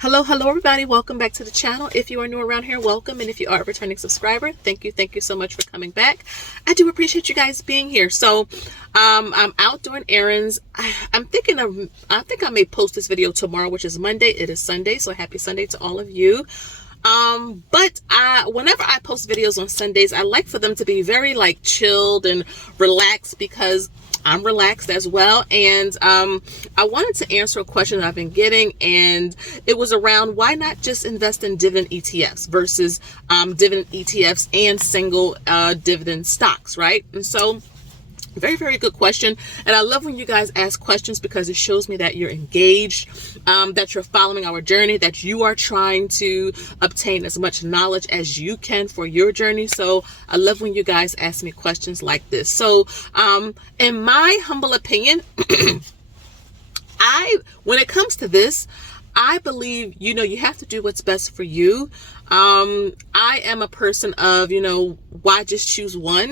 Hello everybody, welcome back to the channel. If you are new around here, welcome, and if you are a returning subscriber, thank you so much for coming back. I do appreciate you guys being here. So I'm out doing errands. I think I may post this video tomorrow, which is Monday. It is Sunday, so happy Sunday to all of you. But whenever I post videos on Sundays, I like for them to be very like chilled and relaxed, because I'm relaxed as well. And I wanted to answer a question that I've been getting, and it was around why not just invest in dividend ETFs versus dividend ETFs and single dividend stocks, right? And so very good question. And I love when you guys ask questions, because it shows me that you're engaged, that you're following our journey, that you are trying to obtain as much knowledge as you can for your journey. So I love when you guys ask me questions like this. So in my humble opinion, when it comes to this, I believe, you have to do what's best for you. I am a person of, why just choose one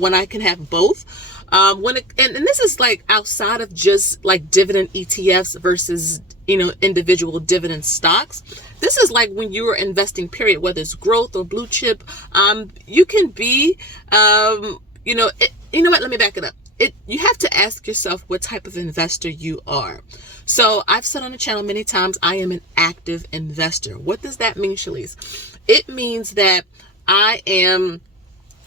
when I can have both? And this is like outside of just like dividend ETFs versus, individual dividend stocks. This is like when you are investing, period, whether it's growth or blue chip. You can be, let me back it up. You have to ask yourself what type of investor you are. So I've said on the channel many times, I am an active investor. What does that mean, Shalise? It means that I am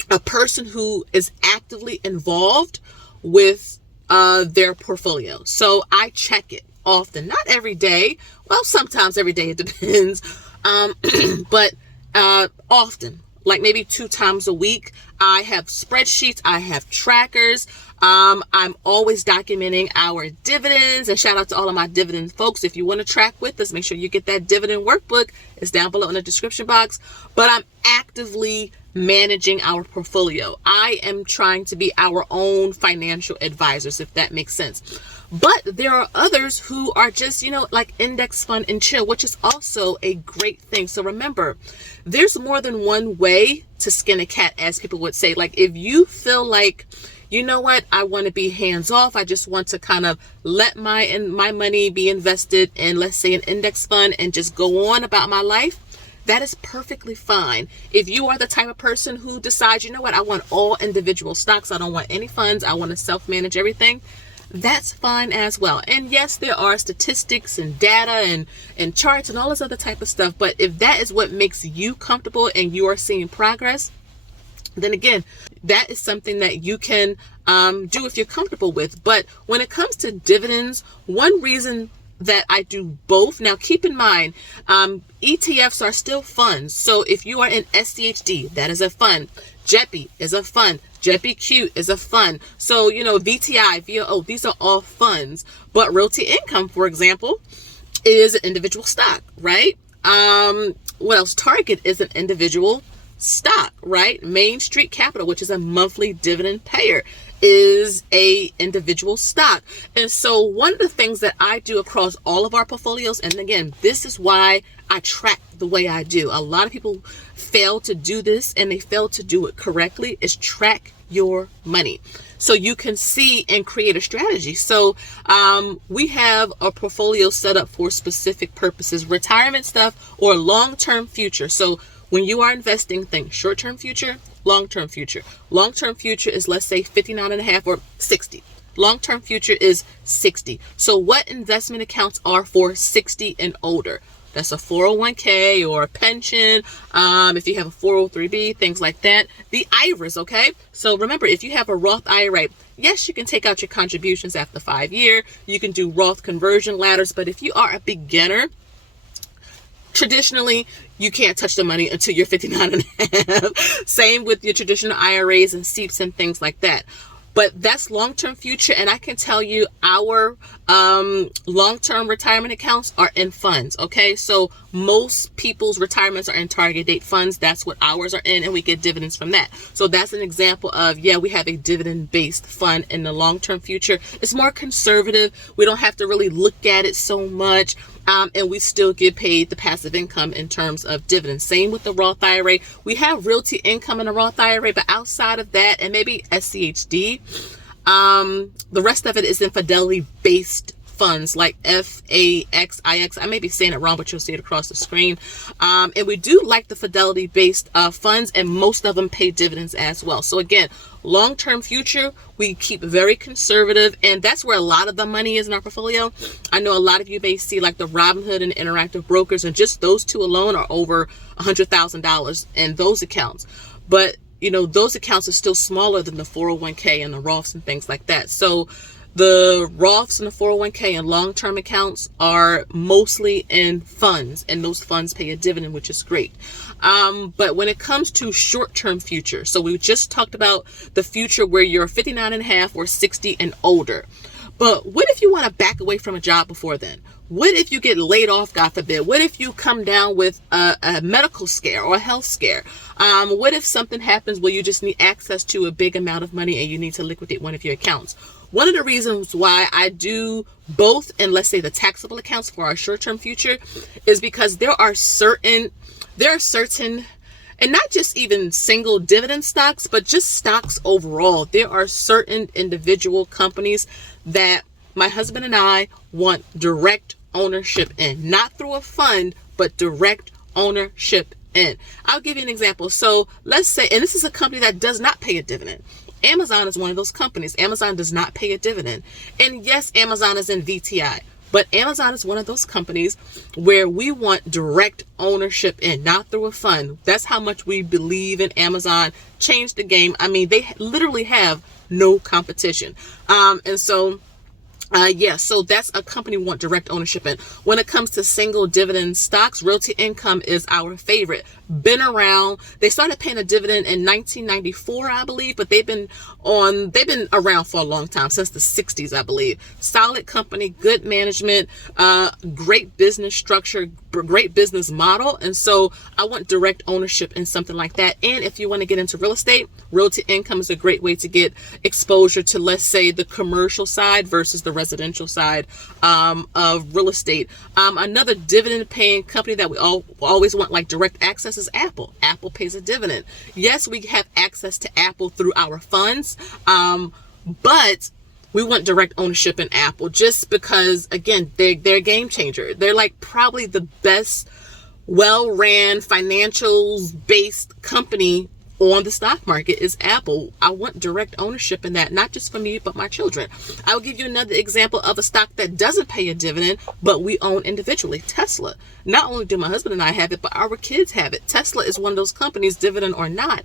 a person who is actively involved with their portfolio. So I check it often, not every day. Well, sometimes every day, it depends. But often, like maybe 2 times a week. I have spreadsheets, I have trackers. I'm always documenting our dividends, and shout out to all of my dividend folks. If you want to track with us, make sure you get that dividend workbook. It's down below in the description box. But I'm actively managing our portfolio. I am trying to be our own financial advisors, if that makes sense. But there are others who are just, like index fund and chill, which is also a great thing. So remember, there's more than one way to skin a cat, as people would say. Like if you feel like, you know what, I want to be hands off, I just want to kind of let my money be invested in, let's say, an index fund and just go on about my life, that is perfectly fine. If you are the type of person who decides, you know what, I want all individual stocks, I don't want any funds, I want to self-manage everything, that's fine as well. And yes, there are statistics and data and charts and all this other type of stuff. But if that is what makes you comfortable and you are seeing progress, then again, that is something that you can do if you're comfortable with. But when it comes to dividends, one reason that I do both, now keep in mind, ETFs are still funds. So if you are in SCHD, that is a fund. JEPI is a fund. JEPIQ is a fund. So, VTI, VOO, these are all funds. But Realty Income, for example, is an individual stock, right? What else? Target is an individual stock, right? Main Street Capital, which is a monthly dividend payer, is a individual stock. And so one of the things that I do across all of our portfolios, and again, this is why I track the way I do. A lot of people fail to do this, and they fail to do it correctly, is track your money so you can see and create a strategy. So we have a portfolio set up for specific purposes, retirement stuff or long-term future. So when you are investing, think short-term future, long-term future. Long-term future is, let's say, 59.5 or 60. Long-term future is 60. So what investment accounts are for 60 and older? That's a 401k or a pension. If you have a 403b, things like that. The IRAs, okay? So remember, if you have a Roth IRA, yes, you can take out your contributions after 5 years. You can do Roth conversion ladders. But if you are a beginner, traditionally, you can't touch the money until you're 59 and a half. Same with your traditional IRAs and SEEPs and things like that. But that's long-term future. And I can tell you our long-term retirement accounts are in funds. Okay. So most people's retirements are in target date funds. That's what ours are in. And we get dividends from that. So that's an example of, yeah, we have a dividend-based fund in the long-term future. It's more conservative. We don't have to really look at it so much. And we still get paid the passive income in terms of dividends. Same with the Roth IRA. We have Realty Income in a Roth IRA, but outside of that, and maybe SCHD, the rest of it is in fidelity-based funds like FAXIX. I may be saying it wrong, but you'll see it across the screen. And we do like the fidelity based funds, and most of them pay dividends as well. So again, long-term future, we keep very conservative, and that's where a lot of the money is in our portfolio. I know a lot of you may see like the Robinhood and Interactive Brokers, and just those two alone are over $100,000 in those accounts. But you know, those accounts are still smaller than the 401k and the Roths and things like that. So the Roths and the 401k and long-term accounts are mostly in funds, and those funds pay a dividend, which is great. But when it comes to short-term future, so we just talked about the future where you're 59 and a half or 60 and older. But what if you want to back away from a job before then? What if you get laid off, God forbid? What if you come down with a medical scare or a health scare? What if something happens where you just need access to a big amount of money and you need to liquidate one of your accounts? One of the reasons why I do both, and let's say the taxable accounts for our short-term future, is because there are certain, and not just even single dividend stocks, but just stocks overall. There are certain individual companies that my husband and I want direct ownership in, not through a fund, but direct ownership in. I'll give you an example. So let's say, and this is a company that does not pay a dividend. Amazon is one of those companies. Amazon does not pay a dividend. And yes, Amazon is in VTI, but Amazon is one of those companies where we want direct ownership in, not through a fund. That's how much we believe in Amazon. Changed the game. I mean, they literally have no competition. So that's a company we want direct ownership in. When it comes to single dividend stocks, Realty Income is our favorite. Been around. They started paying a dividend in 1994, I believe, but they've been around for a long time, since the 60s, I believe. Solid company, good management, great business structure, great business model. And so I want direct ownership in something like that. And if you want to get into real estate, Realty Income is a great way to get exposure to, let's say, the commercial side versus the residential side of real estate. Another dividend paying company that we always want like direct access is Apple. Apple pays a dividend. Yes, we have access to Apple through our funds, but we want direct ownership in Apple just because, again, they're a game changer. They're like probably the best well-ran financials based company on the stock market is Apple. I want direct ownership in that, not just for me, but my children. I will give you another example of a stock that doesn't pay a dividend, but we own individually, Tesla. Not only do my husband and I have it, but our kids have it. Tesla is one of those companies, dividend or not,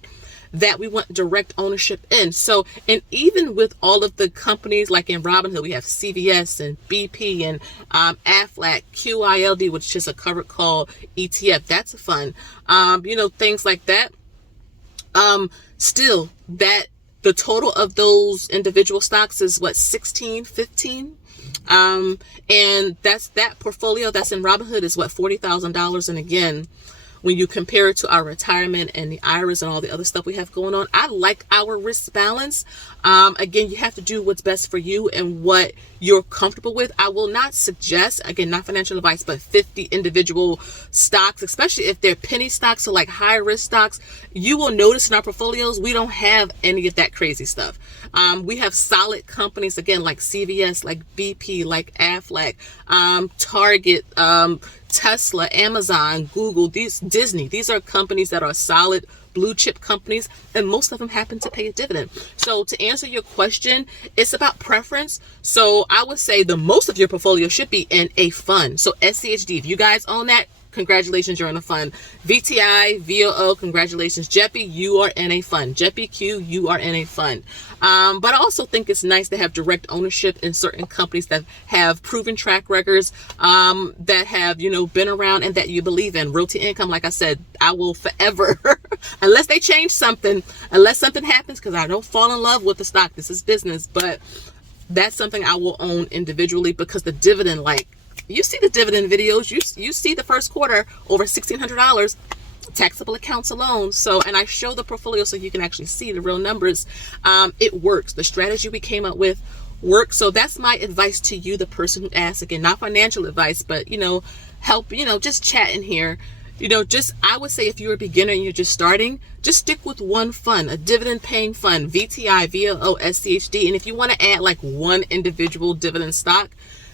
that we want direct ownership in. So, and even with all of the companies like in Robinhood, we have CVS and BP and Aflac, QILD, which is a covered call ETF. That's a fund. Things like that. Still, that the total of those individual stocks is what, 16, 15? And that portfolio that's in Robinhood is what, $40,000. And again, when you compare it to our retirement and the IRAs and all the other stuff we have going on, I like our risk balance. Again, you have to do what's best for you and what you're comfortable with. I will not suggest, again, not financial advice, but 50 individual stocks, especially if they're penny stocks or like high risk stocks. You will notice in our portfolios, we don't have any of that crazy stuff. We have solid companies, again, like CVS, like BP, like Aflac, Target, Tesla, Amazon, Google, Disney. These are companies that are solid blue chip companies, and most of them happen to pay a dividend. So to answer your question, it's about preference. So I would say the most of your portfolio should be in a fund. So SCHD, if you guys own that, congratulations, you're in a fund. VTI, VOO, congratulations. JEPI, you are in a fund. JEPIQ, you are in a fund. But I also think it's nice to have direct ownership in certain companies that have proven track records, that have, been around and that you believe in. Realty Income, like I said, I will forever, unless they change something, unless something happens, because I don't fall in love with the stock. This is business, but that's something I will own individually because the dividend, like, you see the dividend videos, you see the first quarter over $1,600 taxable accounts alone. So, and I show the portfolio so you can actually see the real numbers. It works. The strategy we came up with works. So that's my advice to you, the person who asked. Again, not financial advice, but help, just chatting here. I would say if you're a beginner and you're just starting, just stick with one fund, a dividend paying fund, VTI, VOO, SCHD. And if you want to add like one individual dividend stock,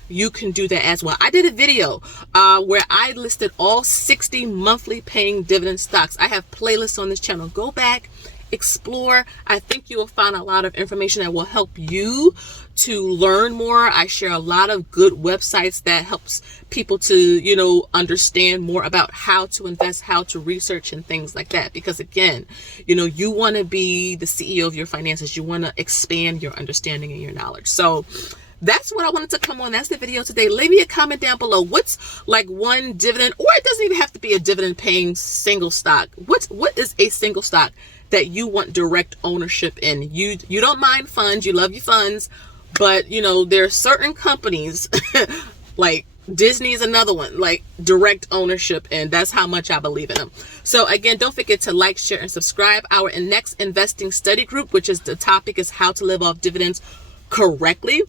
you can do that as well. I did a video where I listed all 60 monthly paying dividend stocks. I have playlists on this channel. Go back, explore. I think you will find a lot of information that will help you to learn more. I share a lot of good websites that helps people to, you know, understand more about how to invest, how to research and things like that. Because again, you know, you want to be the CEO of your finances. You want to expand your understanding and your knowledge. So that's what I wanted to come on. That's the video today. Leave me a comment down below. What's like one dividend, or it doesn't even have to be a dividend paying single stock. What is a single stock that you want direct ownership in? You don't mind funds, you love your funds, but you know, there are certain companies like Disney is another one, like direct ownership, and that's how much I believe in them. So again, don't forget to like, share, and subscribe. Our next investing study group, which is the topic is how to live off dividends correctly.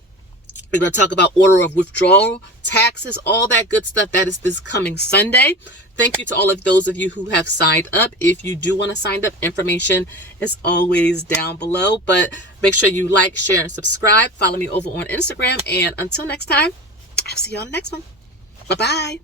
We're going to talk about order of withdrawal, taxes, all that good stuff. That is this coming Sunday. Thank you to all of those of you who have signed up. If you do want to sign up, information is always down below. But make sure you like, share, and subscribe. Follow me over on Instagram. And until next time, I'll see you on the next one. Bye-bye.